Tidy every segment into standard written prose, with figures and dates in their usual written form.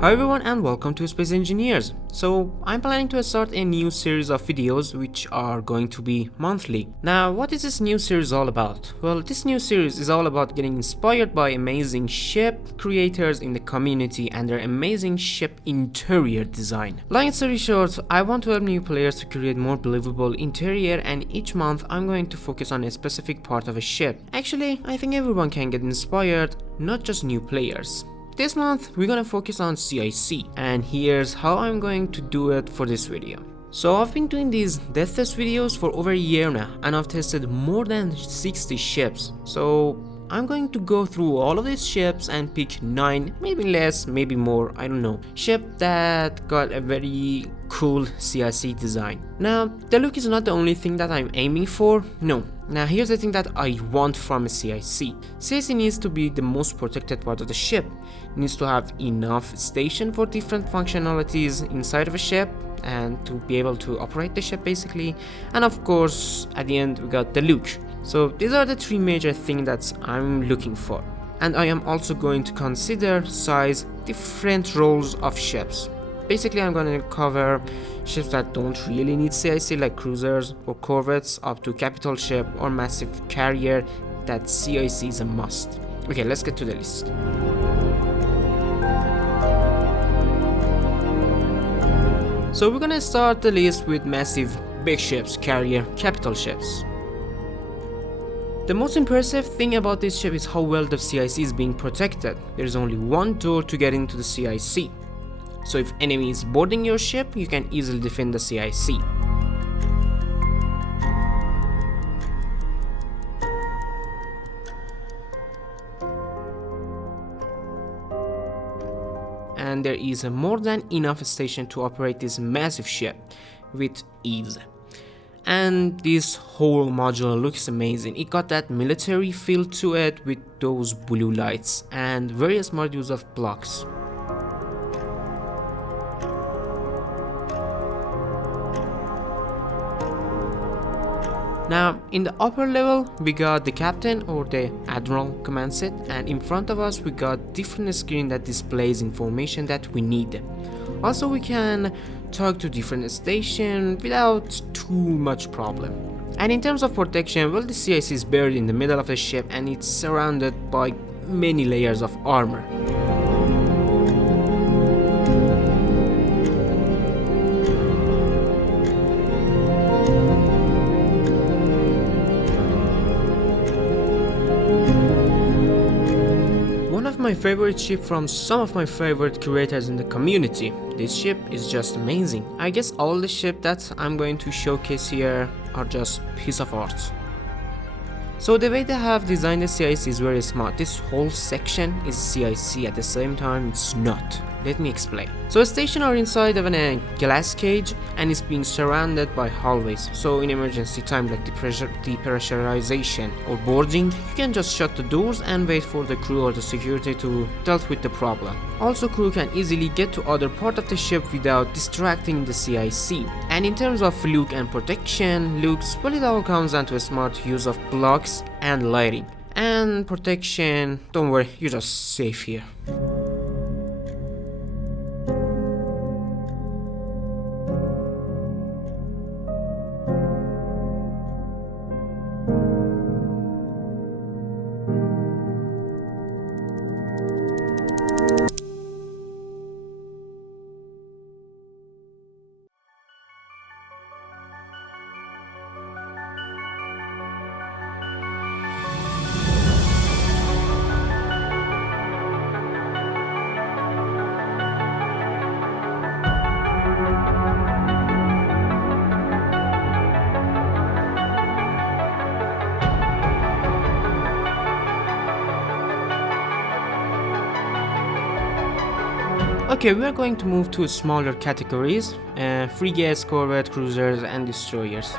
Hi everyone and welcome to Space Engineers. So I'm planning to start a new series of videos which are going to be monthly. Now what is this new series all about? Well, this new series is all about getting inspired by amazing ship creators in the community and their amazing ship interior design. Long story short, I want to help new players to create more believable interior, and each month I'm going to focus on a specific part of a ship. Actually, I think everyone can get inspired, not just new players. This month we're gonna focus on CIC, and here's how I'm going to do it for this video. So I've been doing these death test videos for over a year now, and I've tested more than 60 ships. So I'm going to go through all of these ships and pick 9, maybe less, maybe more, I don't know, ship that got a very cool CIC design. Now the look is not the only thing that I'm aiming for, no. Now here's the thing that I want from a CIC. CIC needs to be the most protected part of the ship. It needs to have enough station for different functionalities inside of a ship and to be able to operate the ship basically. And of course at the end we got the look. So these are the 3 major things that I'm looking for. And I am also going to consider size different roles of ships. Basically I'm going to cover ships that don't really need CIC, like cruisers or corvettes, up to capital ship or massive carrier that CIC is a must. Okay, let's get to the list. So we're gonna start the list with massive big ships, carrier, capital ships. The most impressive thing about this ship is how well the CIC is being protected. There is only one door to get into the CIC. So if enemy is boarding your ship, you can easily defend the CIC. And there is more than enough station to operate this massive ship with ease. And this whole module looks amazing. It got that military feel to it with those blue lights and very smart use of blocks. Now in the upper level we got the captain or the admiral command set, and in front of us we got different screen that displays information that we need. Also we can talk to different station without too much problem. And in terms of protection, well, the CIC is buried in the middle of the ship and it's surrounded by many layers of armor. My favorite ship from some of my favorite creators in the community. This ship is just amazing. I guess all the ship that I'm going to showcase here are just piece of art. So the way they have designed the CIC is very smart. This whole section is CIC, at the same time it's not. Let me explain. So stations are inside of a glass cage and it's being surrounded by hallways. So in emergency time like depressurization or boarding, you can just shut the doors and wait for the crew or the security to deal with the problem. Also crew can easily get to other part of the ship without distracting the CIC. And in terms of look and protection, looks, well, it all comes down to a smart use of blocks and lighting. And protection, don't worry, you're just safe here. Okay, we are going to move to smaller categories, frigates, corvettes, cruisers and destroyers.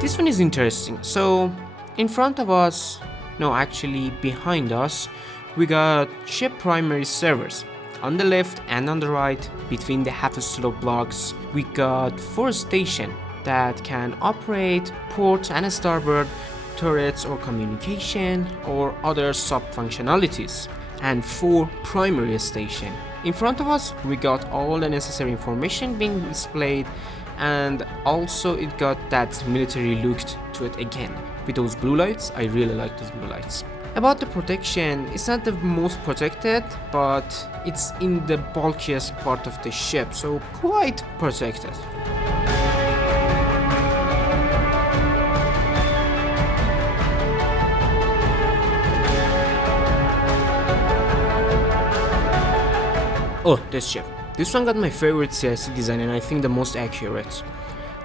This one is interesting. So in front of us, no, actually behind us, we got ship primary servers. On the left and on the right, between the half slope blocks, we got 4 stations that can operate port and starboard turrets or communication or other sub-functionalities, and 4 primary stations. In front of us we got all the necessary information being displayed, and also it got that military look to it again. With those blue lights, I really like those blue lights. About the protection, it's not the most protected, but it's in the bulkiest part of the ship, so quite protected. Oh, this ship. This one got my favorite CIC design and I think the most accurate.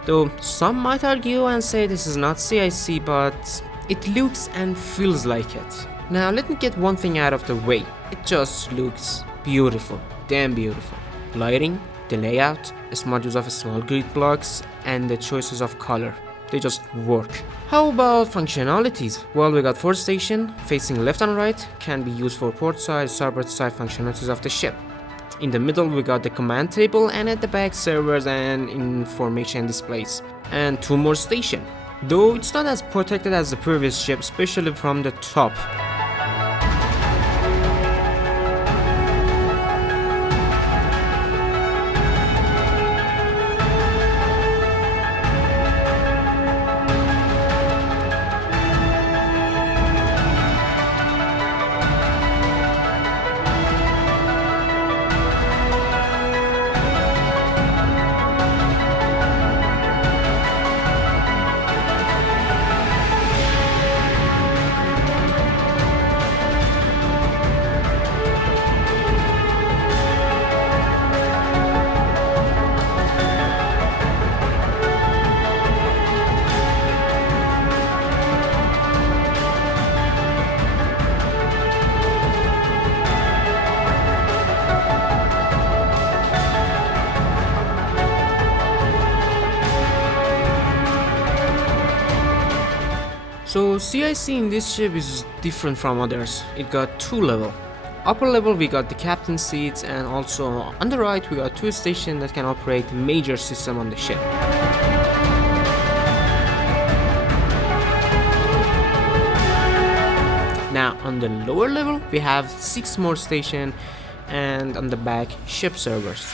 Though some might argue and say this is not CIC, but it looks and feels like it. Now let me get one thing out of the way. It just looks beautiful, damn beautiful. Lighting, the layout, a smart use of small grid blocks, and the choices of color. They just work. How about functionalities? Well, we got 4 stations facing left and right, can be used for port side, starboard side functionalities of the ship. In the middle we got the command table, and at the back servers and information displays. And 2 more stations. Though it's not as protected as the previous ship, especially from the top. So CIC in this ship is different from others. It got 2 levels. Upper level we got the captain seats, and also on the right we got 2 stations that can operate major system on the ship. Now on the lower level we have 6 more stations, and on the back ship servers.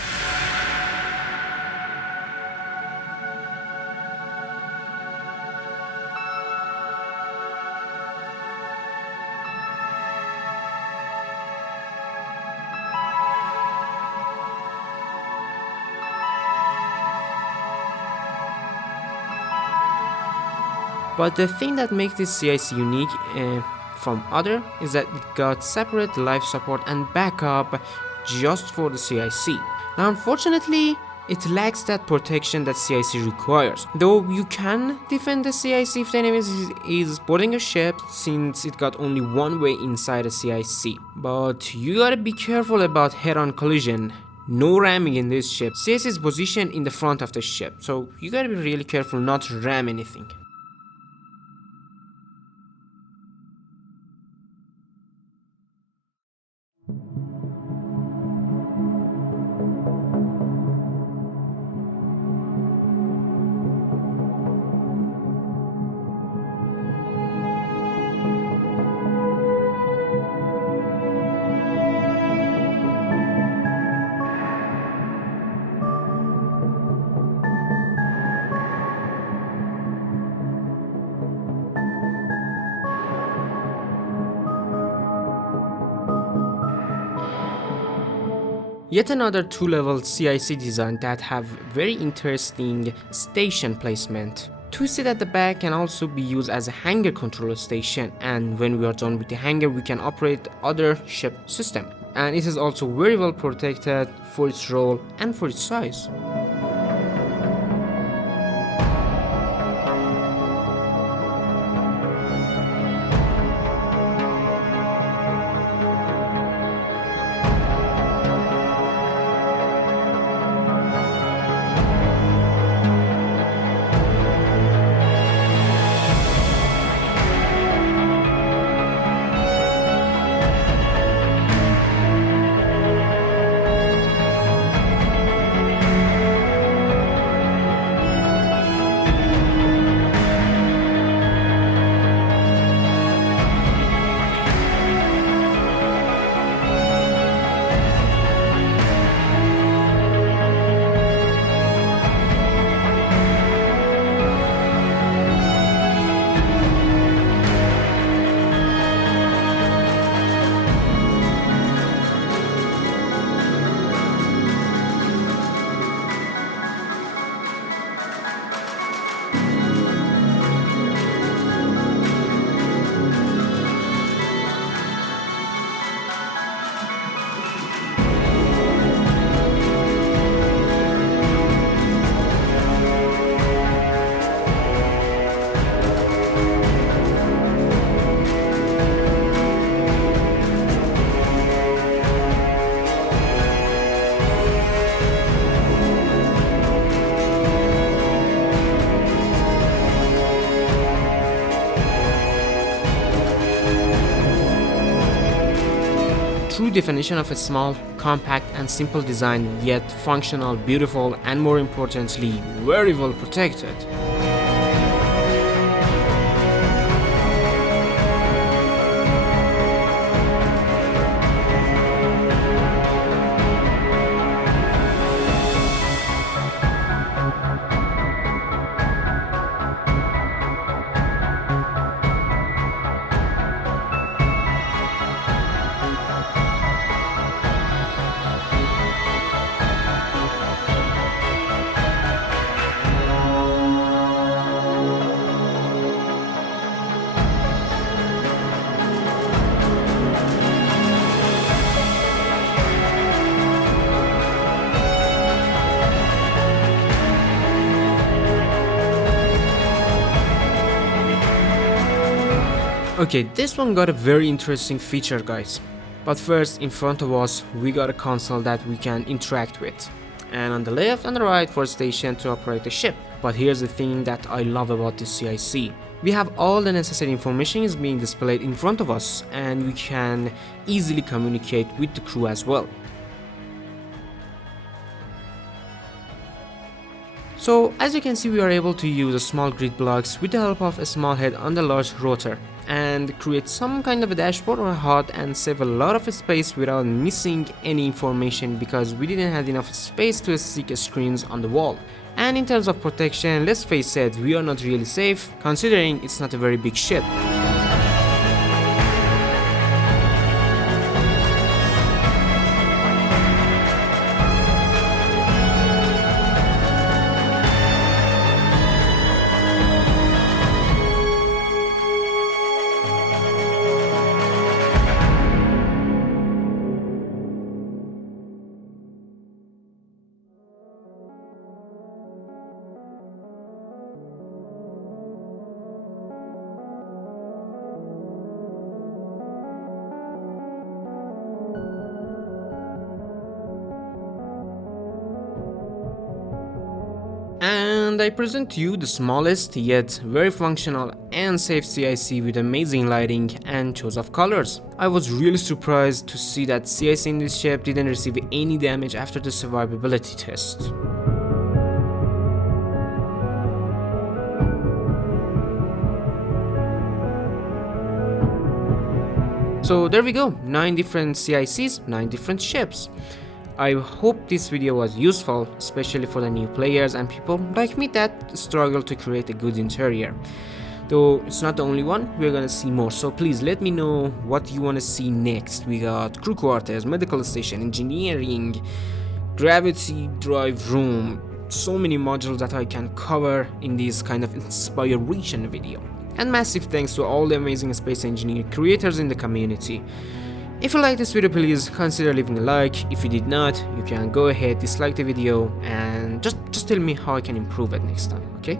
But the thing that makes this CIC unique from other is that it got separate life support and backup just for the CIC. Now unfortunately it lacks that protection that CIC requires. Though you can defend the CIC if the enemy is boarding a ship, since it got only one way inside a CIC. But you gotta be careful about head-on collision. No ramming in this ship. CIC is positioned in the front of the ship, so you gotta be really careful not to ram anything. Yet another 2-level CIC design that have very interesting station placement. 2 seats at the back can also be used as a hangar controller station, and when we are done with the hangar we can operate other ship system. And it is also very well protected for its role and for its size. true definition of a small, compact and simple design, yet functional, beautiful and more importantly, very well protected. Okay, this one got a very interesting feature, guys. But first, in front of us, we got a console that we can interact with. And on the left and the right for station to operate the ship. But here's the thing that I love about this CIC. We have all the necessary information is being displayed in front of us, and we can easily communicate with the crew as well. So as you can see, we are able to use a small grid blocks with the help of a small head on the large rotor and create some kind of a dashboard or a HUD and save a lot of space without missing any information, because we didn't have enough space to stick screens on the wall. And in terms of protection, let's face it, we are not really safe considering it's not a very big ship. And I present to you the smallest yet very functional and safe CIC with amazing lighting and choice of colors. I was really surprised to see that CIC in this ship didn't receive any damage after the survivability test. So there we go, 9 different CICs, 9 different ships. I hope this video was useful, especially for the new players and people like me that struggle to create a good interior. Though it's not the only one, we're gonna see more, so please let me know what you wanna see next. We got crew quarters, medical station, engineering, gravity drive room, so many modules that I can cover in this kind of inspiration video. And massive thanks to all the amazing space engineer creators in the community. If you like this video, please consider leaving a like. If you did not, you can go ahead, dislike the video and just tell me how I can improve it next time, okay?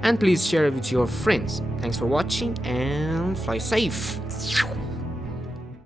And please share it with your friends. Thanks for watching and fly safe.